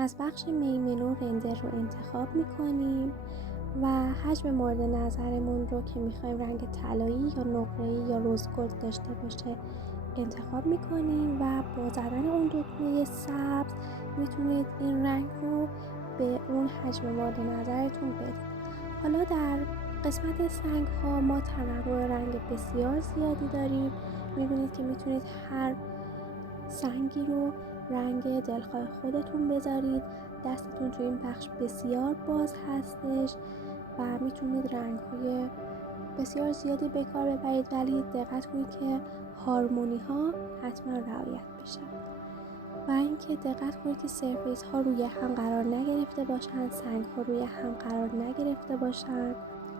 از بخش مین منو رندر رو انتخاب میکنیم و حجم مورد نظرمون رو که میخوایم رنگ طلایی یا نقره‌ای یا روز گلد داشته باشه انتخاب میکنیم و با زدن اون دکمه سبز میتونید این رنگ رو به اون حجم مورد نظرتون بدید. حالا در قسمت سنگ ها ما تنوع رنگ بسیار زیادی داریم. میبینید که میتونید هر سنگی رو رنگ دلخواه خودتون بذارید. دستتون تو این بخش بسیار باز هستش و میتونید رنگ های بسیار زیادی به کار ببرید، ولی دقت کنید که هارمونی ها حتما رعایت بشه و اینکه دقت کنید که سرفیس ها روی هم قرار نگرفته باشن، سنگ ها روی هم قرار نگرفته باشن،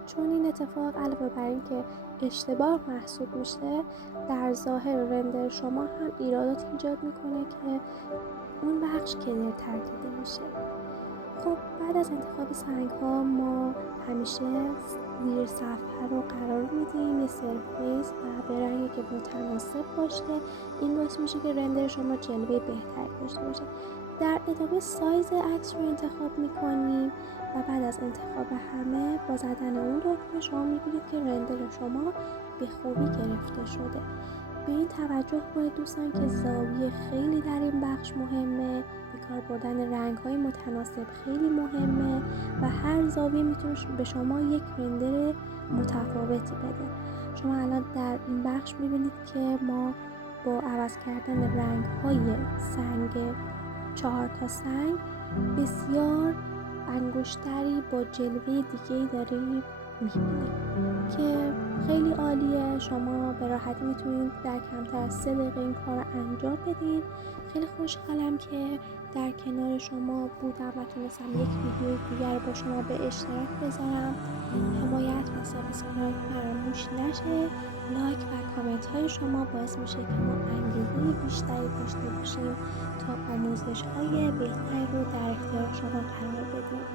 چون این اتفاق علاوه بر این که اشتباه محسوب میشه در ظاهر رندر شما هم ایرادات ایجاد میکنه که اون بخش کلیرتر دیده میشه. خب بعد از انتخاب سنگ ها ما همیشه زیر صفحه رو قرار میدیم یه سرفیس و به رنگی که متناسب باشه. این باعث میشه که رندر شما جلوه بهتری داشته باشه. در ادامه سایز عکس رو انتخاب میکنیم و بعد از انتخاب همه با زدن اون دکمه شما میبینید که رندر شما به خوبی گرفته شده. به این توجه کنید دوستان که زاویه خیلی در این بخش مهمه. کار بردن رنگ های متناسب خیلی مهمه و هر زاویه میتونه به شما یک رندر متفاوتی بده. شما الان در این بخش میبینید که ما با عوض کردن رنگ های سنگ 4 تا سنگ بسیار انگشتری با جلوه دیگه‌ای داریم میبینید که خیلی عالیه. شما به راحتی میتونید در کمتر از 3 دقیقه این کار رو انجام بدید. خیلی خوشحالم که در کنار شما بودم و تونستم یک ویدیوی دیگر با شما به اشتراک بذارم. حمایت و سابسکرایب فراموش نشه. لایک و کامنت های شما باعث میشه که ما انگیزه بیشتری داشته باشیم تا آموزش های بهتری رو در اختیار شما قرار بدیم.